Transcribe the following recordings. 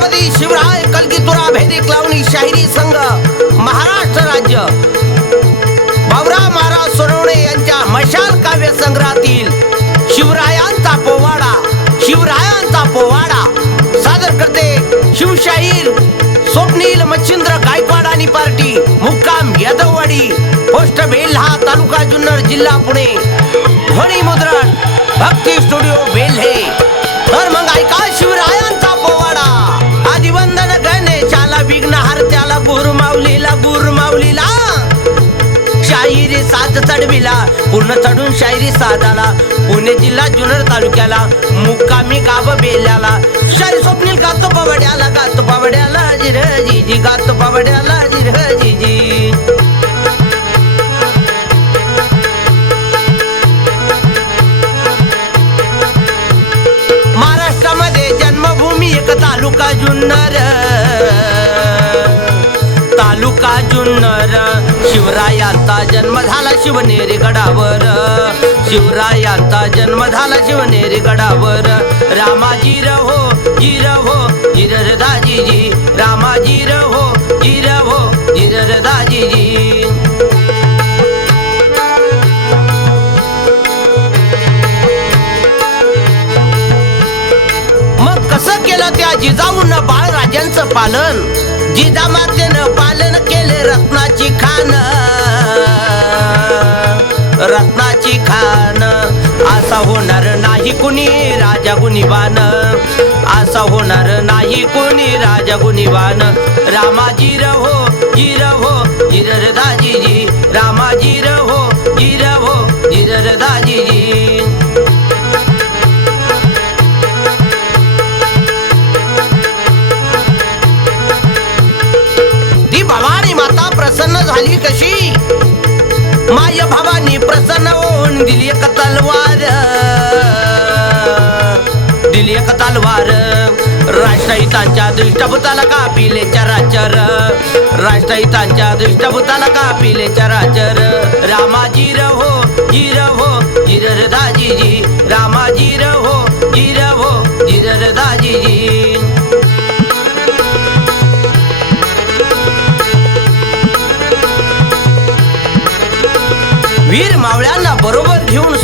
छत्रपती शिवराय कलगीतुरा भेदी लावणी शाहिरी संघ महाराष्ट्र राज्य. भाऊराव महाराज सोनवणे यांच्या मशाल काव्य संग्रहातील शिवरायांचा पोवाडा शिवरायांचा पोवाडा. सादर करते शिवशाहीर स्वप्नील मच्छिंद्र गायकवाड आणि पार्टी मुक्काम यादववाडी. पोस्ट बेल्हा तालुका जुन्नर जिल्हा पुणे. ध्वनी मुद्रण भक्ती स्टुडिओ बेल पूर्ण चढून शायरी साधाला. पुणे जिल्हा जुन्नर तालुक्याला. मुक्कामी काब बेल्याला. शायरी स्वप्नील गातो पावड्याला गातो पावड्याला जिर जिजी गातो पावड्याला जिर जिजी महाराष्ट्रामध्ये जन्मभूमी एक तालुका जुन्नर. तालुका जुन्नर शिवरायांचा जन्म झाला शिवनेरी गडावर. शिवरायाचा जन्म झाला शिवनेरी गडावर. रामाजी रहो जिर हो जिर दाजीजी. रामाजी रहो जिर हो दाजीजी. मग कसं केलं त्या जिजाऊन बाळराजांचं पालन. जिजामातेनं नाही कुणी राजा गुणीवान असा होणार नाही कुणी राजा गुणीवान रामाजी हो जिर हो जिर दाजीजी रामाजी रहो जिर हो दाजीजी ती भवानी माता प्रसन्न झाली कशी? माय भवानी प्रसन्न होऊन दिली एक तलवार. दिली एक तलवार राष्ट्रहितांच्या दृष्टभूताला कापिले चराचर. राष्ट्रहितांच्या दृष्टभूताला कापिले चराचर. रामाजी हो जिर हो जिर दाजीजी. रामाजी हो जिर हो जिर दाजीजी. वीर मावळ्यांना बरोबर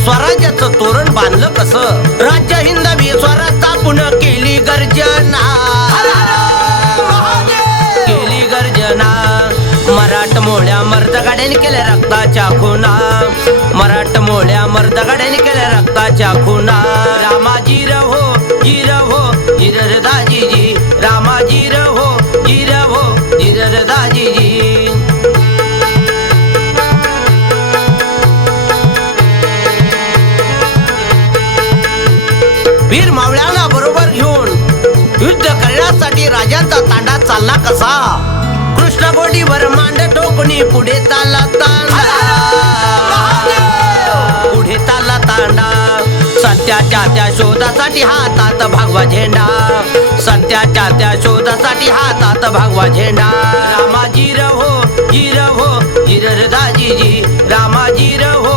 स्वराज्याचं तोरण बांधलं कसं? राज्य हिंदवी स्वराज्य पुन केली गर्जना. केली गर्जना. मराठ मोळ्या मर्दगाड्याने केल्या रक्ताच्या खुना मराठ मोळ्या मर्दगाड्याने केल्या रक्ताच्या खुना रामाजी रहो जिर हो जिर रामाजी हो जिर हो, हो जी वीर मावळ्यांना बरोबर घेऊन युद्ध करण्यासाठी राजांचा तांडा चालला कसा? कृष्ण गोडीवर मांड टोकणी पुढे चालला तांडा. पुढे चालला तांडा. सत्याच्या त्या शोधासाठी हातात भागवा झेंडा. सत्याच्या त्या शोधासाठी हातात भागवा झेंडा. रामाजी रहो जी रहो जी रामाजी रहो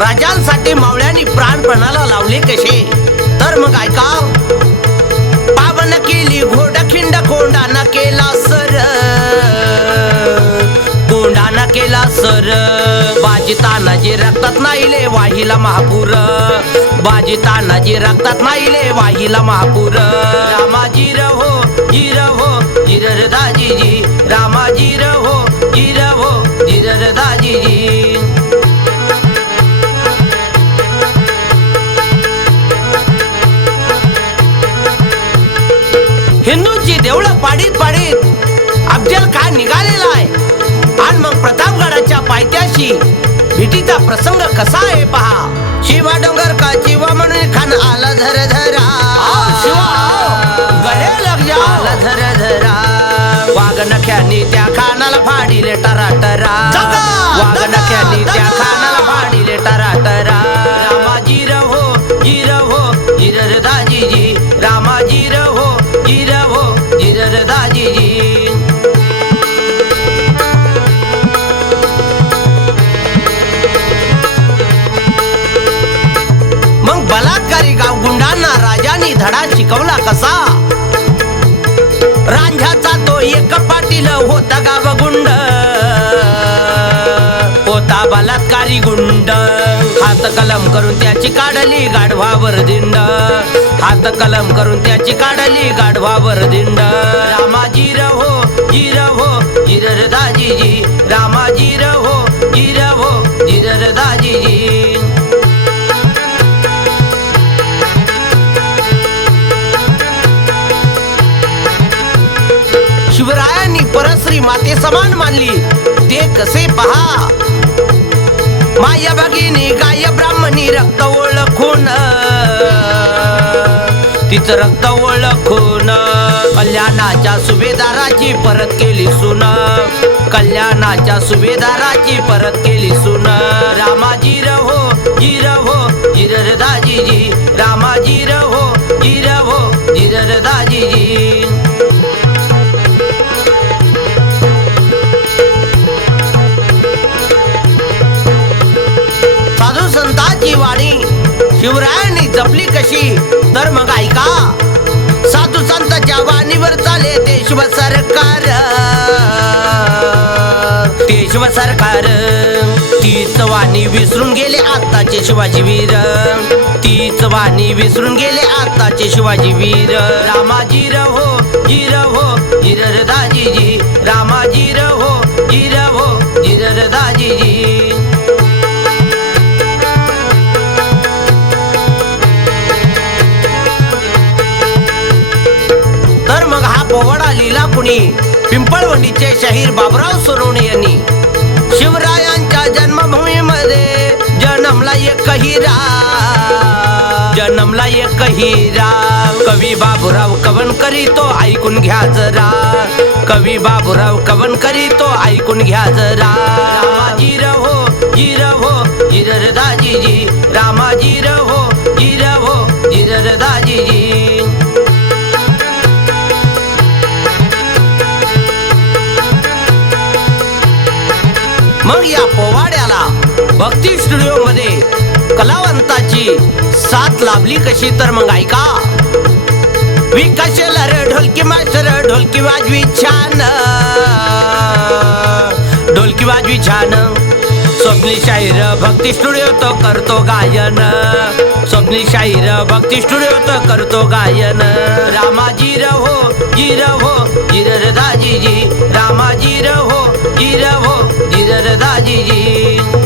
राजांसाठी मावळ्यांनी प्राणपणाला लावले कसे? तर मग ऐका. पावन केली घोड खिंड कोंडाना केला सर. कोंडाना केला सर. बाजी तानाजी रक्तात नाहीले वाहिला महापूर. बाजी तानाजी रक्तात नाहीले वाहिला महापूर. रामाजी रहो जिर हो जिर दाजीजी रामाजी हो जिर हो दाजीजी हिंदूंची देवळं पाडीत पाडीत अफजल खान निघालेला आहे. आणि मग प्रतापगडाच्या पायथ्याशी भेटीचा प्रसंग कसा आहे पहा. शिवा डोंगर का शिवा म्हणून खान आला धर धरा. गळे लग जा आला धर धरा. वाघ नख्यानी त्या खानाला फाडीले टरा टरा वाघ नख्यानी त्या खानाला फाडीले टरा टरा रामाजी हो जिर हो जिर रांझ्याचा तो एक पाटील होता गाव गुंड. होता बलात्कारी गुंड. हात कलम करून त्याची काढली गाढवावर दिंड. हात कलम करून त्याची काढली गाढवावर दिंड. शिवरायांनी परश्री माते समान मानली. ते कसे पहा? माया भगिनी गाय ब्राह्मणी रक्त ओळखून. तिचं रक्त ओळखून. कल्याणाच्या सुभेदाराची परत केली सुन. कल्याणाच्या सुभेदाराची परत केली सुन. रामाजी रहो जिरहो जिरर दाजीजी रामाजी रहो जिरहो जिरर दाजीजी शिवरायांनी जपली कशी? तर मग ऐका. साधू संतांच्या वाणीवर चाले देशव सरकार. देशव सरकार. तीच वाणी विसरून गेले आताचे शिवाजी वीर. तीच वाणी विसरून गेले आताचे शिवाजी वीर. रामाजी रहो जिरहो जिरर दाजीजी रामाजी रहो जी रहो. पिंपळवंडीचे शाहीर बाबराव सोनवणे यांनी. शिवरायांच्या जन्मभूमीमध्ये जन्मला एक हिरा जन्मला एक हिरा कवी बाबूराव कवन करीतो ऐकून घ्या जरा. कवी बाबूराव कवन करीतो ऐकून घ्या जरा. रामाजी हो जिरहो हो जिर साथ लाभली कशी तर मग ऐका. विकासेल र ढोलकी मास्टर ढोलकी वाजवी छान. ढोलकी वाजवी छान. स्वप्नी शाहीर भक्ती स्टुडिओ तो करतो गायन. स्वप्नी शाहीर भक्ती स्टुडिओ तो करतो गायन. रामाजी रहो जी हो जिरर हो, दाजी जी रामाजी रहो जी रहो जिरर दाजी जी